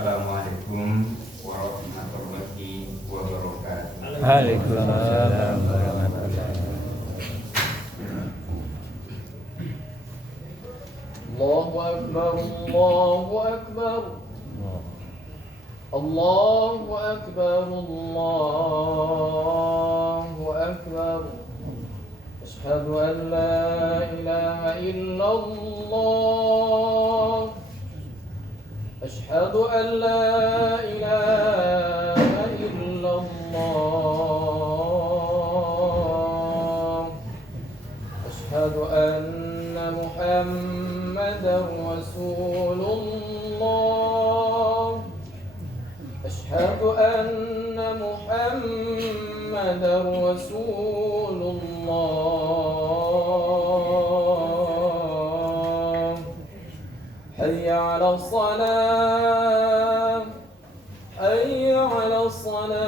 Assalamualaikum warahmatullahi wabarakatuh. Waalaikumsalam warahmatullahi Allahu Akbar, Allahu Akbar, Allahu Akbar, Allahu Akbar. Asyhadu an la ilaha illallah. Asyhadu an la ilaha illallah. Asyhadu anna Muhammadar Rasulullah. Asyhadu anna Muhammadar Rasulullah. Hayya 'alas salam, hayya 'alas salam,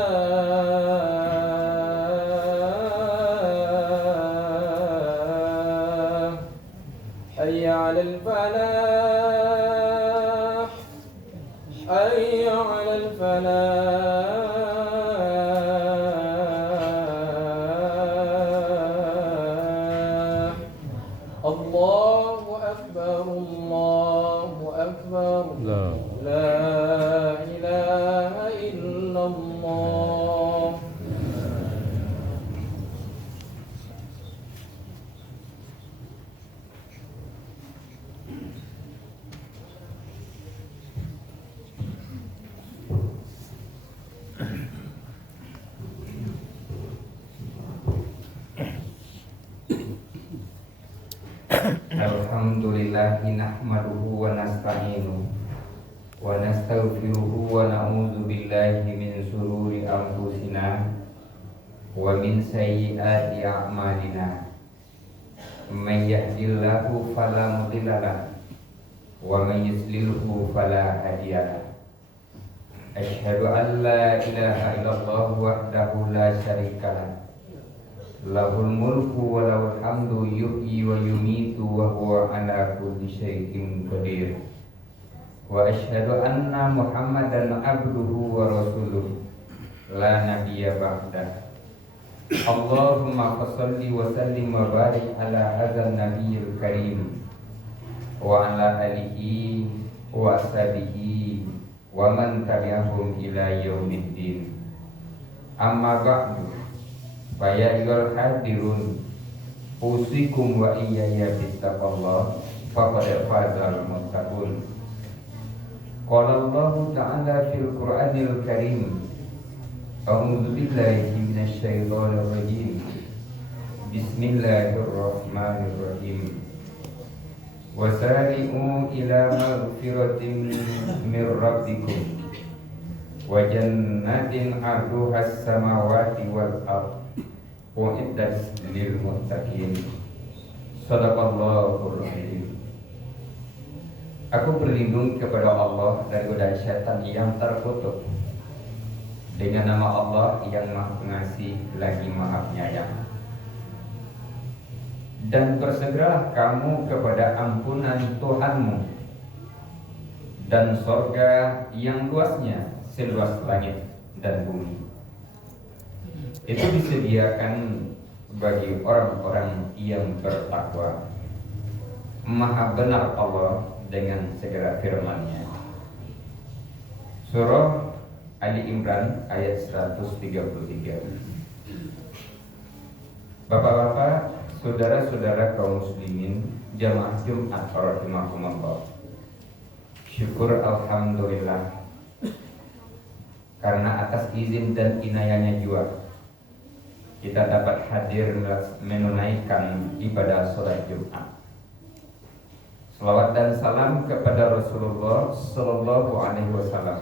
hayya 'alal falah, hayya 'alal falah. Allahu Akbar, Allahu Akbar. La ilaha illallah. Alhamdulillahi nahmaduhu wa nasta'inuhu wa nastaghfiruhu wa na'udzu billahi min shururi anfusina wa min sayyiati a'malina. Man yahdihillahu fala mudilla lahu wa man yudlilhu fala hadiya lahu. Asyhadu an la ilaha illallah wahdahu la syarika lahu. Lahul mulku wa lahul hamdu yuhyi wa yumitu wa huwa ala kulli syai'in qadir. Wa asyhadu anna Muhammadan abduhu wa rasuluh la nabiyya ba'dah. Allahumma shalli wa sallim wa barik ala hadzal nabiyil karim wa ala alihi wa ashabihi wa man tabi'ahum ila yaumiddin. Amma ba'du. Faya ayyuhal hadirun, usikum wa iyaya bittaqallah faqad fazal muttaqun. Qala Allah ta'ala fil Qur'anil Karim, a'udzu billahi minasy syaithanir rajim. Bismillahirrahmanirrahim. Wasari'u ila maghfiratin min rabbikum wa jannatin 'arduhas samawati wal ardh uiddat lil muttaqin. Shadaqallahul azim. Aku berlindung kepada Allah dari godaan syaitan yang terkutuk. Dengan nama Allah yang Maha Pengasih lagi Maha Penyayang. Dan bersegeralah kamu kepada ampunan Tuhanmu dan sorga yang luasnya seluas langit dan bumi. Itu disediakan bagi orang-orang yang bertakwa. Maha benar Allah dengan segala firman-Nya. Surah Ali Imran ayat 133. Bapak-bapak, saudara-saudara kaum muslimin, jamaah Jumat rahimakumullah. Syukur alhamdulillah karena atas izin dan inayahnya juga kita dapat hadir menunaikan ibadah sholat Jumat. Salawat dan salam kepada Rasulullah Sallallahu Alaihi Wasallam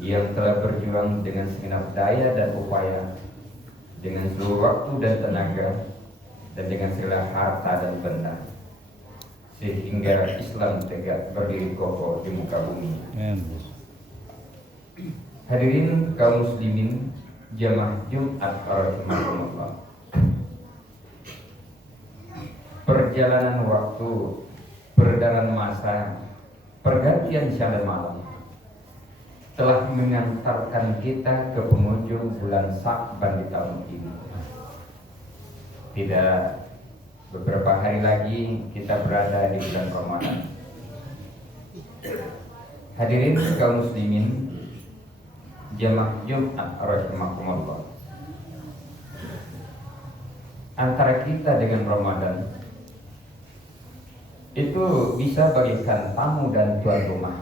yang telah berjuang dengan segenap daya dan upaya, dengan seluruh waktu dan tenaga, dan dengan segala harta dan benda, sehingga Islam tegak berdiri kokoh di muka bumi. Hadirin kaum muslimin, jamaah Jumat rahimakumullah. Perjalanan waktu, peredaran masa, pergantian siang dan malam telah mengantarkan kita ke penghujung bulan Sya'ban di tahun ini. Tidak beberapa hari lagi kita berada di bulan Ramadan. Hadirin kaum muslimin jamaah Jumat rahimakumullah. Antara kita dengan Ramadan itu bisa bagikan tamu dan tuan rumah.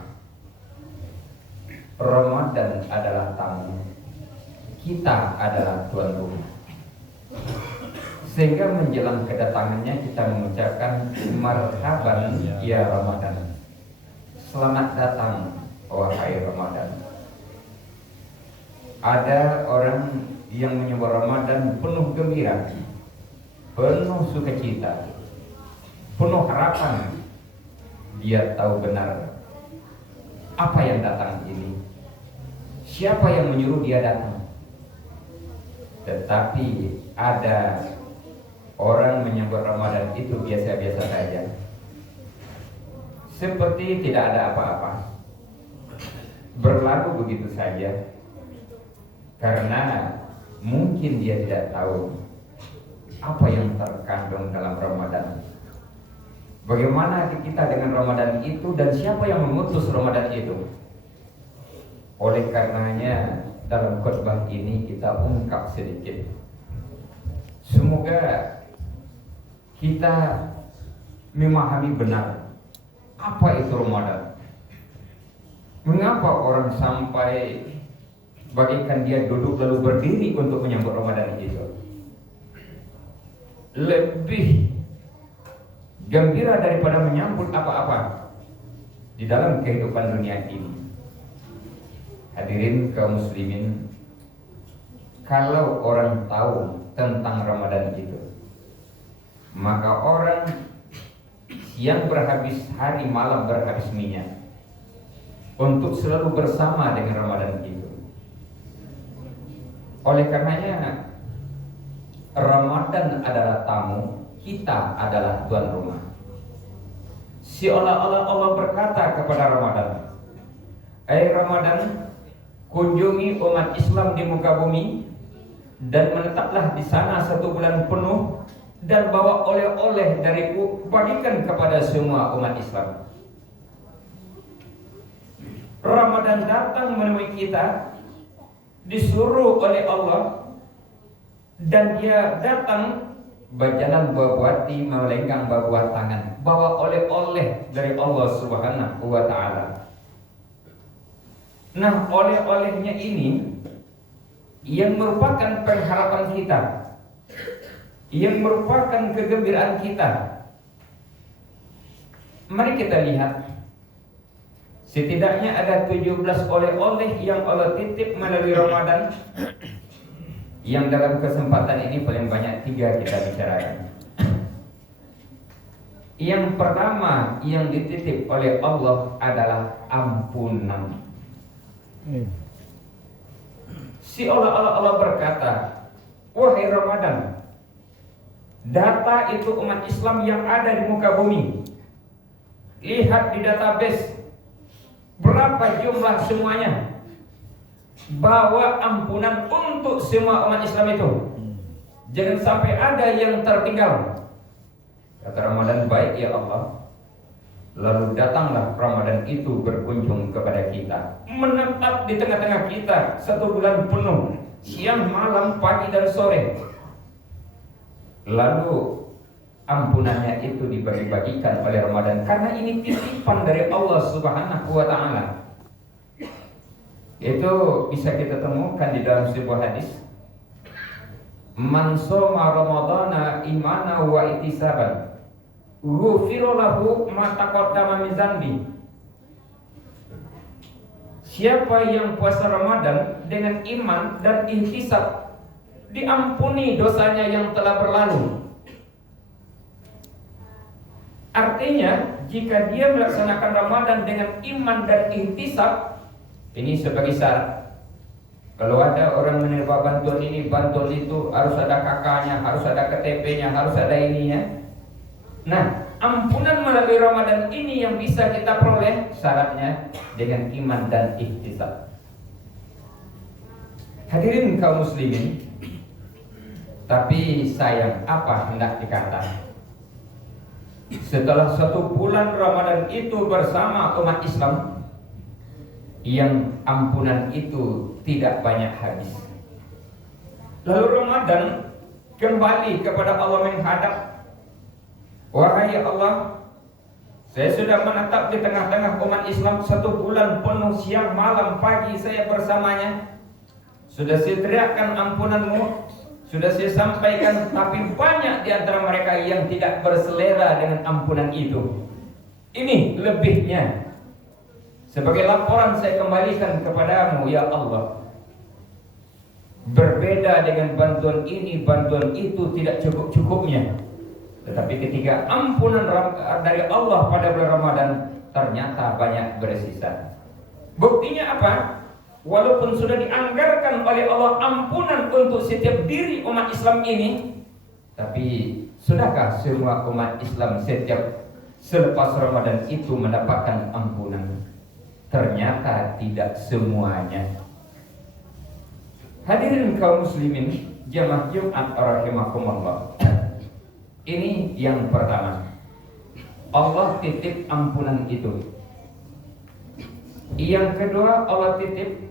Ramadan adalah tamu, kita adalah tuan rumah. Sehingga menjelang kedatangannya kita mengucapkan marhaban ya Ramadan. Selamat datang wahai Ramadan. Ada orang yang menyebut Ramadan penuh gembira, penuh sukacita, penuh harapan. Dia tahu benar apa yang datang ini, siapa yang menyuruh dia datang. Tetapi ada orang menyebut Ramadan itu biasa-biasa saja, seperti tidak ada apa-apa, berlalu begitu saja. Karena mungkin dia tidak tahu apa yang terkandung dalam Ramadan. Bagaimana kita dengan Ramadan itu dan siapa yang mengutus Ramadan itu. Oleh karenanya dalam khutbah ini kita ungkap sedikit. Semoga kita memahami benar apa itu Ramadan. Mengapa orang sampai bagaikan dia duduk lalu berdiri untuk menyambut Ramadan itu. Lebih gembira daripada menyambut apa-apa di dalam kehidupan dunia ini. Hadirin kaum muslimin, kalau orang tahu tentang Ramadan itu, maka orang yang berhabis hari malam berhabis minyak untuk selalu bersama dengan Ramadan itu. Oleh karenanya Ramadan adalah tamu, kita adalah tuan rumah. Seolah-olah Allah berkata kepada Ramadan, "Hai Ramadan, kunjungi umat Islam di muka bumi dan menetaplah di sana 1 bulan penuh dan bawa oleh-oleh dariku, bagikan kepada semua umat Islam." Ramadan datang menemui kita, disuruh oleh Allah, dan dia datang berjalan buah hati, melenggang buah tangan, bawa oleh-oleh dari Allah Subhanahu wa ta'ala. Nah, oleh-olehnya ini yang merupakan pengharapan kita, yang merupakan kegembiraan kita. Mari kita lihat. Setidaknya ada 17 oleh-oleh yang Allah titip melalui Ramadan. Yang dalam kesempatan ini paling banyak 3 kita bicarakan. Yang pertama yang dititip oleh Allah adalah ampunan. Seolah-olah Allah berkata, "Wahai Ramadan, data itu umat Islam yang ada di muka bumi. Lihat di database berapa jumlah semuanya. Bawa ampunan untuk semua umat Islam itu. Jangan sampai ada yang tertinggal." Kata Ramadan, "Baik ya Allah." Lalu datanglah Ramadan itu berkunjung kepada kita, menetap di tengah-tengah kita 1 bulan penuh, siang, malam, pagi dan sore. Lalu ampunannya itu dibagi-bagikan oleh Ramadan, karena ini titipan dari Allah Subhanahu wa ta'ala. Itu bisa kita temukan di dalam sebuah hadis, "Man shoma Ramadhana imana wa ihtisaban, ghufira lahu ma taqaddama min dzambi." Siapa yang puasa Ramadan dengan iman dan ihtisab, diampuni dosanya yang telah berlalu. Artinya, jika dia melaksanakan Ramadan dengan iman dan ihtisab, ini sebagai syarat. Kalau ada orang menerima bantuan ini, bantuan itu, harus ada kakaknya, harus ada KTP-nya, harus ada ininya. Nah, ampunan melalui Ramadan ini yang bisa kita peroleh syaratnya dengan iman dan ihtisab. Hadirin kaum muslimin, tapi sayang apa hendak dikata, setelah 1 bulan Ramadan itu bersama umat Islam, yang ampunan itu tidak banyak habis. Lalu Ramadan kembali kepada Allah menghadap, wahai Allah, saya sudah menetap di tengah-tengah umat Islam 1 bulan penuh, siang malam pagi saya bersamanya. Sudah saya teriakkan ampunanmu, sudah saya sampaikan, tapi banyak di antara mereka yang tidak berselera dengan ampunan itu. Ini lebihnya. Sebagai laporan saya kembalikan kepadamu ya Allah. Berbeda dengan bantuan ini, bantuan itu tidak cukup-cukupnya. Tetapi ketika ampunan dari Allah pada bulan Ramadan, ternyata banyak bersisa. Buktinya apa? Walaupun sudah dianggarkan oleh Allah ampunan untuk setiap diri umat Islam ini, tapi sudahkah semua umat Islam setiap selepas Ramadan itu mendapatkan ampunan? Ternyata tidak semuanya. Hadirin kaum muslimin jamaah Jumat rahimakumullah. Ini yang pertama, Allah titip ampunan itu. Yang kedua, Allah titip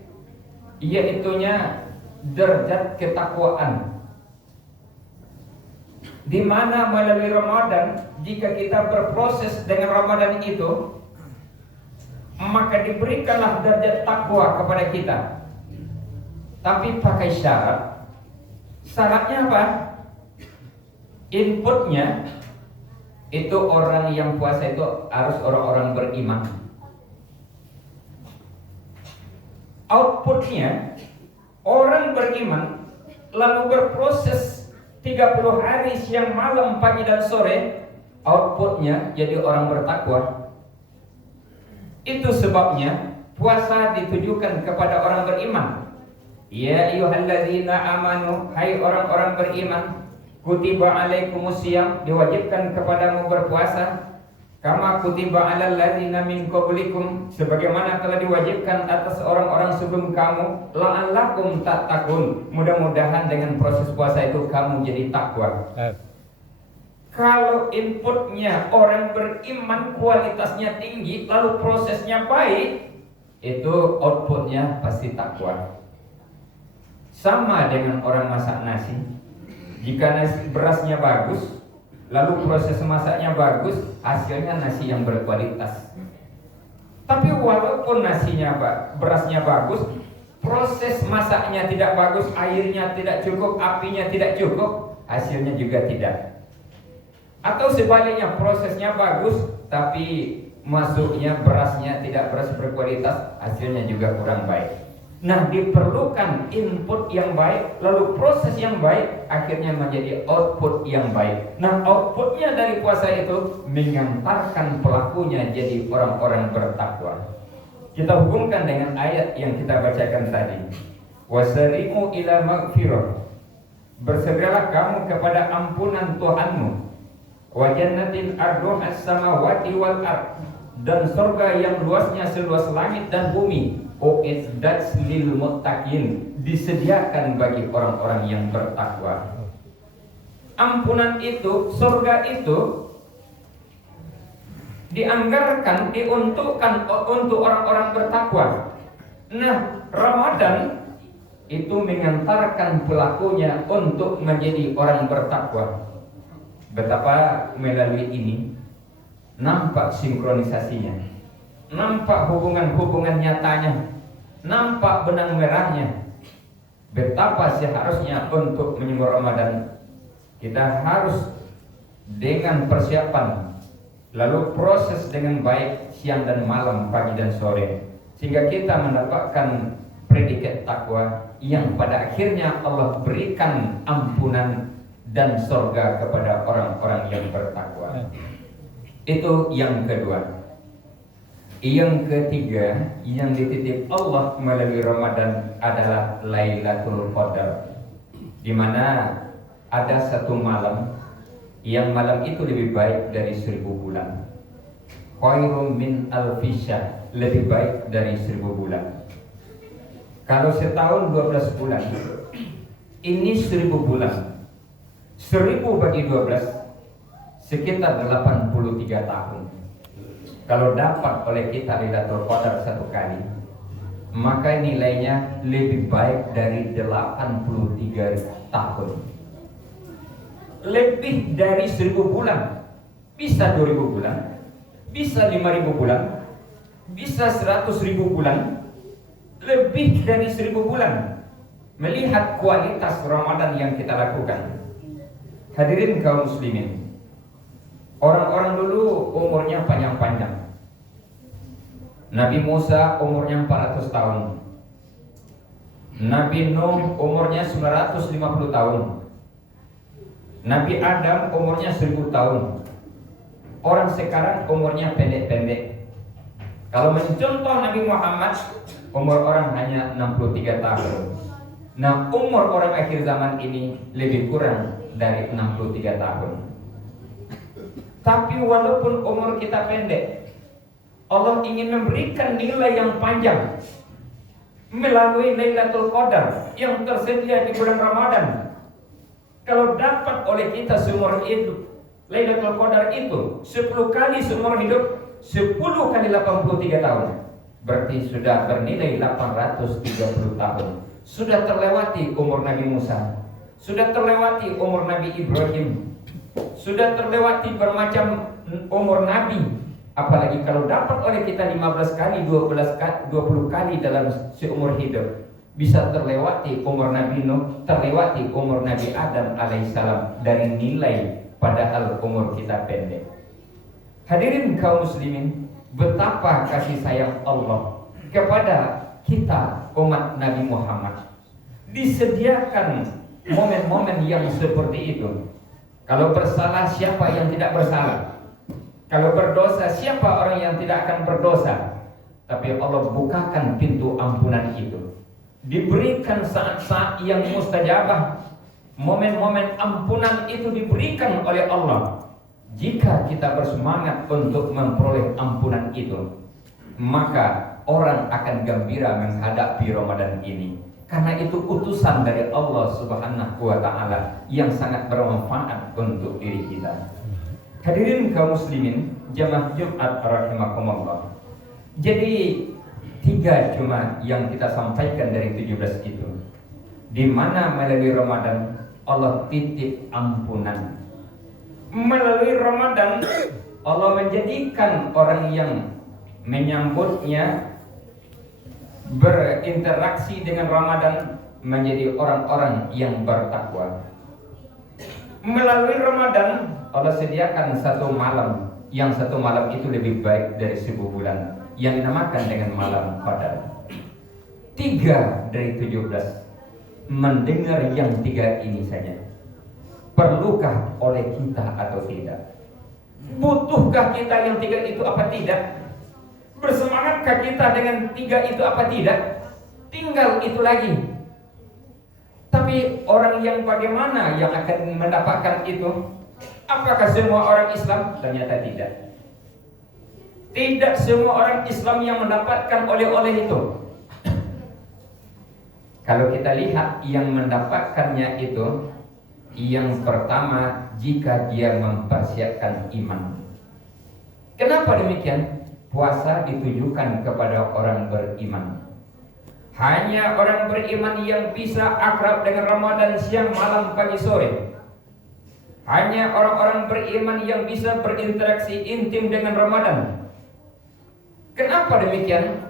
yaitunya derajat ketakwaan, di mana melalui Ramadan, jika kita berproses dengan Ramadan itu, maka diberikanlah derajat takwa kepada kita. Tapi pakai syarat. Syaratnya apa? Inputnya itu orang yang puasa itu harus orang-orang beriman. Outputnya orang beriman lalu berproses 30 hari siang malam pagi dan sore, outputnya jadi orang bertakwa. Itu sebabnya puasa ditujukan kepada orang beriman. Ya ayyuhalladzina amanu, hai orang-orang beriman, kutiba alaikumusiyam, diwajibkan kepadamu berpuasa, kama kutiba alal ladzina min qablikum, sebagaimana telah diwajibkan atas orang-orang sebelum kamu, la'allakum tattaqun, mudah-mudahan dengan proses puasa itu kamu jadi takwa. Kalau inputnya orang beriman kualitasnya tinggi, lalu prosesnya baik, itu outputnya pasti takwa. Sama dengan orang masak nasi. Jika berasnya bagus, lalu proses masaknya bagus, hasilnya nasi yang berkualitas. Tapi walaupun berasnya bagus, proses masaknya tidak bagus, airnya tidak cukup, apinya tidak cukup, hasilnya juga tidak. Atau sebaliknya, prosesnya bagus, tapi masuknya berasnya tidak beras berkualitas, hasilnya juga kurang baik. Nah, diperlukan input yang baik, lalu proses yang baik, akhirnya menjadi output yang baik. Nah, outputnya dari puasa itu mengantarkan pelakunya jadi orang-orang bertakwa. Kita hubungkan dengan ayat yang kita bacakan tadi. Wasari'u ila maghfirah, bersegeralah kamu kepada ampunan Tuhanmu. Wa jannatin arduha as-samawati wal ard, dan surga yang luasnya seluas langit dan bumi. Uiddat lil muttaqin, disediakan bagi orang-orang yang bertakwa. Ampunan itu, surga itu dianggarkan, diuntukkan untuk orang-orang bertakwa. Nah, Ramadan itu mengantarkan pelakunya untuk menjadi orang bertakwa. Betapa melalui ini nampak sinkronisasinya, nampak hubungan-hubungan nyatanya, nampak benang merahnya. Betapa seharusnya untuk menyambut Ramadan kita harus dengan persiapan, lalu proses dengan baik siang dan malam, pagi dan sore, sehingga kita mendapatkan predikat takwa yang pada akhirnya Allah berikan ampunan dan surga kepada orang-orang yang bertakwa. Itu yang kedua. Yang ketiga yang dititip Allah melalui Ramadan adalah Lailatul Qadar, di mana ada satu malam yang malam itu lebih baik dari 1000 bulan. Khairum min alfi syahr, lebih baik dari 1000 bulan. Kalau setahun 12 bulan, ini 1000 bulan. 1000 bagi 12 sekitar 83 tahun. Kalau dapat oleh kita Lailatul Qadar satu kali, maka nilainya lebih baik dari 83 tahun. Lebih dari 1000 bulan. Bisa 2000 bulan, bisa 5000 bulan, bisa 100.000 bulan, lebih dari 1000 bulan. Melihat kualitas Ramadan yang kita lakukan. Hadirin kaum muslimin, orang-orang dulu umurnya panjang-panjang. Nabi Musa umurnya 400 tahun, Nabi Nuh umurnya 950 tahun, Nabi Adam umurnya 1000 tahun. Orang sekarang umurnya pendek-pendek. Kalau mencontoh Nabi Muhammad, umur orang hanya 63 tahun. Nah, umur orang akhir zaman ini lebih kurang dari 63 tahun. Tapi walaupun umur kita pendek, Allah ingin memberikan nilai yang panjang melalui Lailatul Qadar yang tersedia di bulan Ramadan. Kalau dapat oleh kita seumur hidup Lailatul Qadar itu 10 kali seumur hidup, 10 kali 83 tahun, berarti sudah bernilai 830 tahun. Sudah terlewati umur Nabi Musa, sudah terlewati umur Nabi Ibrahim, sudah terlewati bermacam umur Nabi. Apalagi kalau dapat oleh kita 15 kali, 20 kali dalam seumur hidup, bisa terlewati umur Nabi Nuh, terlewati umur Nabi Adam alaihissalam dari nilai, padahal umur kita pendek. Hadirin kaum muslimin, betapa kasih sayang Allah kepada kita umat Nabi Muhammad. Disediakan momen-momen yang seperti itu. Kalau bersalah, siapa yang tidak bersalah? Kalau berdosa, siapa orang yang tidak akan berdosa? Tapi Allah bukakan pintu ampunan itu. Diberikan saat-saat yang mustajabah. Momen-momen ampunan itu diberikan oleh Allah. Jika kita bersemangat untuk memperoleh ampunan itu, maka orang akan gembira menghadapi Ramadan ini. Karena itu utusan dari Allah Subhanahu wa Ta'ala yang sangat bermanfaat untuk diri kita. Hadirin kaum muslimin, jamaah Jumat rahimakumullah. Jadi 3 Jumat yang kita sampaikan dari 17 itu, di mana melalui Ramadan Allah titip ampunan. Melalui Ramadan Allah menjadikan orang yang menyambutnya, berinteraksi dengan Ramadan, menjadi orang-orang yang bertakwa. Melalui Ramadan Allah sediakan satu malam, yang satu malam itu lebih baik dari 1000 bulan, yang dinamakan dengan malam Qadar. 3 dari 17. Mendengar yang 3 ini saja, perlukah oleh kita atau tidak? Butuhkah kita yang 3 itu apa tidak? Bersemangatkah kita dengan 3 itu apa tidak? Tinggal itu lagi. Tapi orang yang bagaimana yang akan mendapatkan itu? Apakah semua orang Islam? Ternyata tidak. Tidak semua orang Islam yang mendapatkan oleh-oleh itu. Kalau kita lihat yang mendapatkannya itu, yang pertama, jika dia mempersiapkan iman. Kenapa demikian? Puasa ditujukan kepada orang beriman. Hanya orang beriman yang bisa akrab dengan Ramadan siang, malam, pagi, sore. Hanya orang-orang beriman yang bisa berinteraksi intim dengan Ramadan. Kenapa demikian?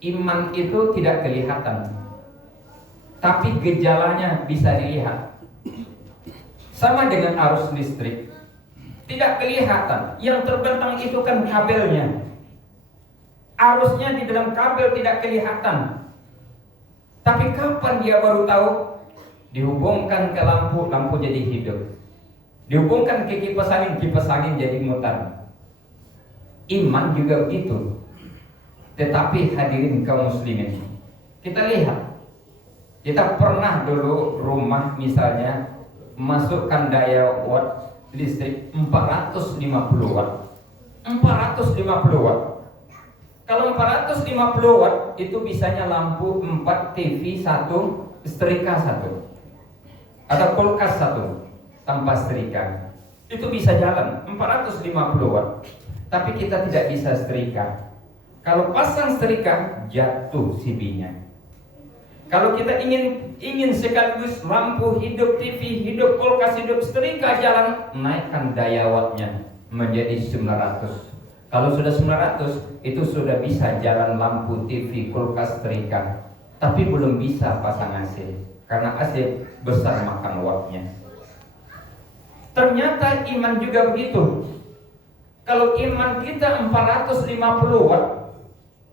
Iman itu tidak kelihatan, tapi gejalanya bisa dilihat. Sama dengan arus listrik, tidak kelihatan. Yang terbentang itu kan kabelnya. Arusnya di dalam kabel tidak kelihatan. Tapi kapan dia baru tahu? Dihubungkan ke lampu, lampu jadi hidup. Dihubungkan ke kipas angin jadi mutar. Iman juga begitu. Tetapi hadirin kaum muslimin, kita lihat, kita pernah dulu rumah misalnya masukkan daya watt listrik 450 watt. 450 watt. Kalau 450 watt itu bisanya lampu 4, TV 1, setrika 1, atau kulkas 1 tanpa setrika. Itu bisa jalan 450 watt. Tapi kita tidak bisa setrika. Kalau pasang setrika jatuh CB-nya. Kalau kita ingin sekaligus lampu hidup, TV hidup, kulkas hidup, setrika jalan, naikkan daya wattnya menjadi 900. Kalau sudah 900, itu sudah bisa jalan lampu, TV, kulkas, setrika. Tapi belum bisa pasang AC, karena AC besar makan wattnya. Ternyata iman juga begitu. Kalau iman kita 450 watt,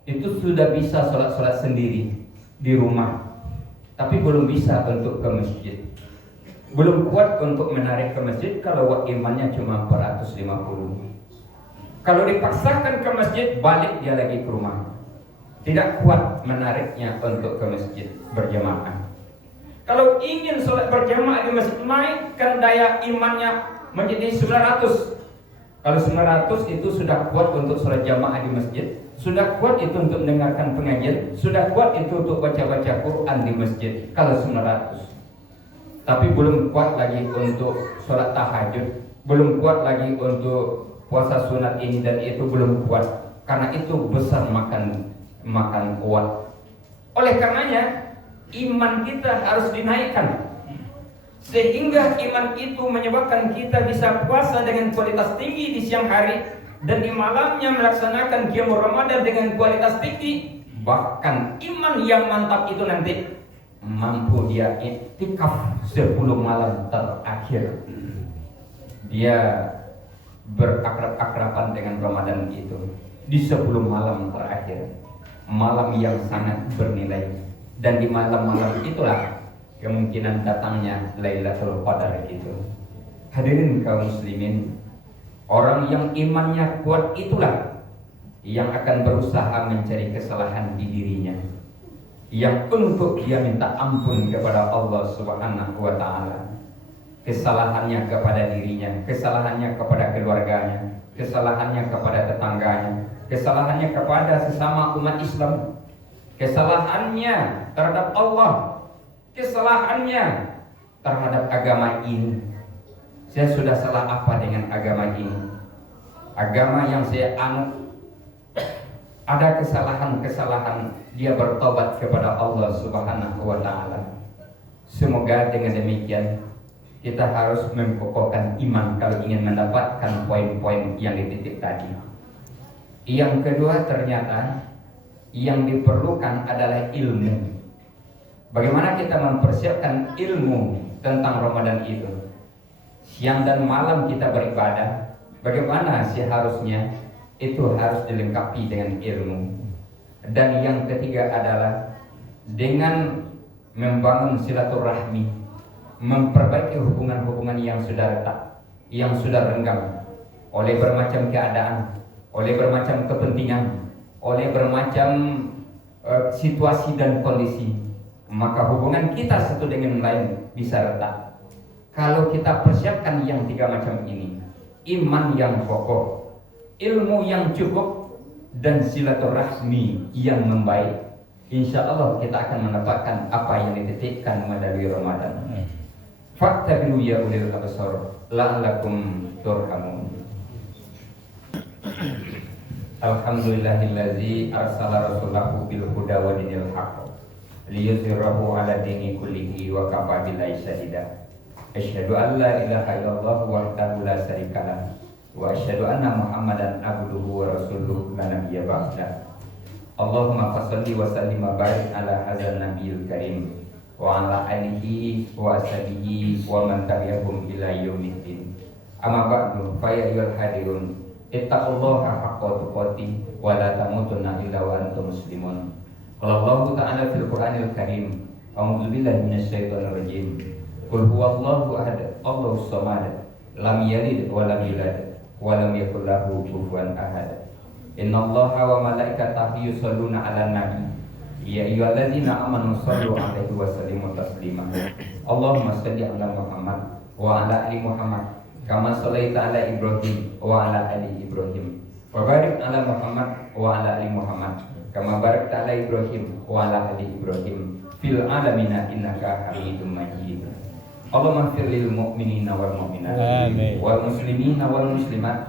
itu sudah bisa sholat sendiri di rumah. Tapi belum bisa untuk ke masjid. Belum kuat untuk menarik ke masjid kalau watt imannya cuma 450. Kalau dipaksakan ke masjid, balik dia lagi ke rumah. Tidak kuat menariknya untuk ke masjid berjamaah. Kalau ingin sholat berjamaah di masjid, naikkan daya imannya menjadi 900. Kalau 900 itu sudah kuat untuk sholat jamaah di masjid, sudah kuat itu untuk mendengarkan pengajian, sudah kuat itu untuk baca-baca Quran di masjid. Kalau 900. Tapi belum kuat lagi untuk sholat tahajud, belum kuat lagi untuk puasa sunat ini dan itu, belum kuat, karena itu besar makan kuat. Oleh karenanya iman kita harus dinaikkan, sehingga iman itu menyebabkan kita bisa puasa dengan kualitas tinggi di siang hari, dan di malamnya melaksanakan qiyamul Ramadan dengan kualitas tinggi. Bahkan iman yang mantap itu nanti mampu dia iktikaf 10 malam terakhir. Dia berakrab-akraban dengan Ramadan itu di 10 malam terakhir, malam yang sangat bernilai. Dan di malam-malam itulah kemungkinan datangnya Lailatul Qadar itu. Hadirin kaum muslimin, orang yang imannya kuat itulah yang akan berusaha mencari kesalahan di dirinya, yang untuk dia minta ampun kepada Allah Subhanahu wa ta'ala. Kesalahannya kepada dirinya, kesalahannya kepada keluarganya, kesalahannya kepada tetangganya, kesalahannya kepada sesama umat Islam, kesalahannya terhadap Allah, kesalahannya terhadap agama ini. Saya sudah salah apa dengan agama ini? Agama yang saya anut ada kesalahan-kesalahan, dia bertobat kepada Allah Subhanahu wa ta'ala. Semoga dengan demikian kita harus menkokohkan iman kalau ingin mendapatkan poin-poin yang dititik tadi. Yang kedua, ternyata yang diperlukan adalah ilmu. Bagaimana kita mempersiapkan ilmu tentang Ramadan itu? Siang dan malam kita beribadah, bagaimana seharusnya? Itu harus dilengkapi dengan ilmu. Dan yang ketiga adalah dengan membangun silaturahmi, memperbaiki hubungan-hubungan yang sudah retak, yang sudah renggang oleh bermacam keadaan, oleh bermacam kepentingan, oleh bermacam situasi dan kondisi. Maka hubungan kita satu dengan lain bisa retak. Kalau kita persiapkan yang tiga macam ini, iman yang kokoh, ilmu yang cukup, dan silaturahmi yang membaik, insya Allah kita akan mendapatkan apa yang dititikkan melalui Ramadan. Fattabi'u ya ulil absar la'allakum turhamun. Alhamdulillahillazi arsala rasulahu bil huda wa dinil haqq liyuzhirahu 'ala dini kullihi wa kafa billahi shahida. Asyhadu an la ilaha illallah wahdahu la syarikalah wa asyhadu anna Muhammadan abduhu wa rasuluhu la nabiyya ba'da. Allahumma shalli wa sallim wa barik ala hadzal nabiyil karim wa ala alihi wa ashabihi wa man tabi'ahum ila yaumiddin. Amma ba'du, fa ya ayyuhal hadirun, ittaqullaha haqqa tuqatih wa la tamutunna illa wa antum muslimun. Qala Allah ta'ala fil Qur'anil Karim, a'udzu billahi minasyaitonir rajim. Qul huwallahu ahad, Allahus samad, lam yalid wa lam yulad wa lam yakul lahu kufuwan ahad. Innallaha wa malaikatahu yusholluna 'alan nabi. Ya ayyuhalladzina amanu shallu 'alaihi wa sallimu taslima. Allahumma shalli 'ala Muhammad wa 'ala ali Muhammad kama shallaita 'ala Ibrahim wa 'ala ali Ibrahim. Wa Wa barik ala Muhammad wa ala ali Muhammad kama barakta ala Ibrahim wa ala ali Ibrahim fil alamina innaka Hamidum Majid. Allahumma fir lil mu'minina wal mu'minat Amin. wal muslimina wal muslimat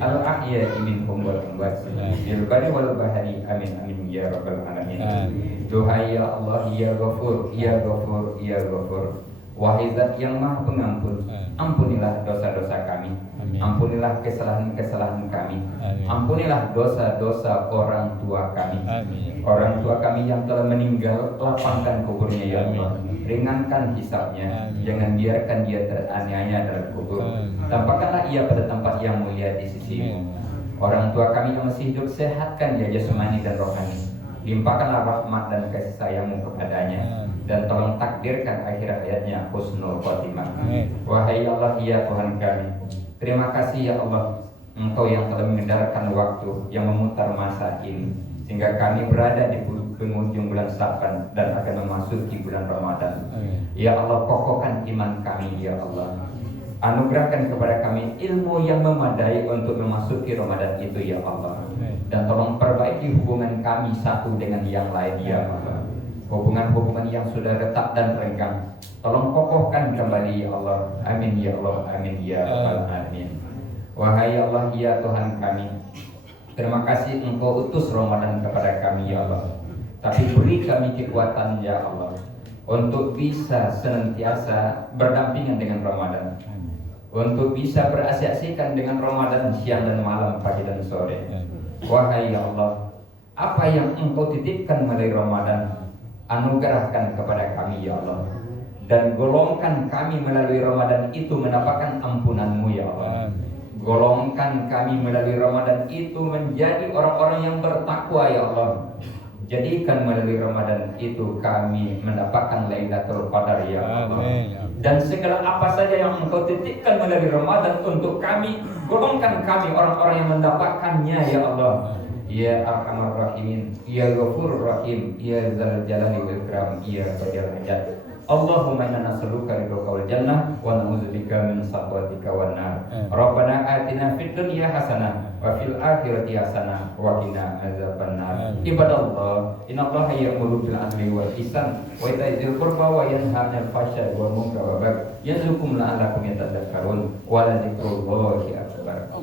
al ahya'i minhum wal amwat fil barri wal bahri amin amin ya rabbal alamin. Amin. Doa ya Allah ya Ghafur ya Ghafur ya Ghafur. Wahai Zat yang Maha Pengampun, ampunilah dosa-dosa kami. Amin. Ampunilah kesalahan-kesalahan kami. Amin. Ampunilah dosa-dosa orang tua kami. Amin. Orang tua kami yang telah meninggal, lapangkan kuburnya ya Allah. Amin. Ringankan hisabnya. Amin. Jangan biarkan dia teraniaya dalam kubur. Amin. Tampakkanlah ia pada tempat yang mulia di sisimu. Orang tua kami yang masih hidup, sehatkan dia jasmani dan rohani. Limpahkanlah rahmat dan kasih sayangmu kepadanya. Dan tolong takdirkan akhir hayatnya husnul khotimah. Wahai Allah ya Tuhan kami, terima kasih ya Allah, Engkau yang telah mengendalikan waktu, yang memutar masa ini, sehingga kami berada di penghujung bulan Sa'ban dan akan memasuki bulan Ramadan. Ya Allah, kokohkan iman kami ya Allah. Anugerahkan kepada kami ilmu yang memadai untuk memasuki Ramadan itu ya Allah. Dan tolong perbaiki hubungan kami satu dengan yang lain ya Allah. Hubungan-hubungan yang sudah retak dan renggang, tolong kokohkan kembali ya Allah. Amin ya Allah, amin ya Rabbal alamin. Wahai Allah ya Tuhan kami, terima kasih Engkau utus Ramadan kepada kami ya Allah. Tapi beri kami kekuatan ya Allah untuk bisa senantiasa berdampingan dengan Ramadan, untuk bisa berasik-asikan dengan Ramadan siang dan malam, pagi dan sore. Wahai ya Allah, apa yang Engkau titipkan melalui Ramadan, anugerahkan kepada kami ya Allah, dan golongkan kami melalui Ramadan itu mendapatkan ampunan-Mu ya Allah. Golongkan kami melalui Ramadan itu menjadi orang-orang yang bertakwa ya Allah. Jadikan melalui Ramadan itu kami mendapatkan Lailatul Qadar ya Allah. Dan segala apa saja yang Engkau titipkan melalui Ramadan untuk kami, golongkan kami orang-orang yang mendapatkannya ya Allah. Ya Arhamar Rahimin, Ya Ghafurur Rahim, Ya Dzal Jalali wal Ikram, Ya Qadil Hajat. Allahumma inna nas'aluka ridhaka wal jannah wa na'udzubika min sakhatika wan nar. Rabbana atina fid dunya hasanah wa fil akhirati hasanah wa qina adzabannar. Ibadallah, innallaha ya'muru bil adli wal ihsan wa ita'i dzil qurba wa yanha 'anil fahsya'i wal munkari wal baghi. Ya'izukum la'allakum tadhakkarun. Wa la dzikrullahi akbar.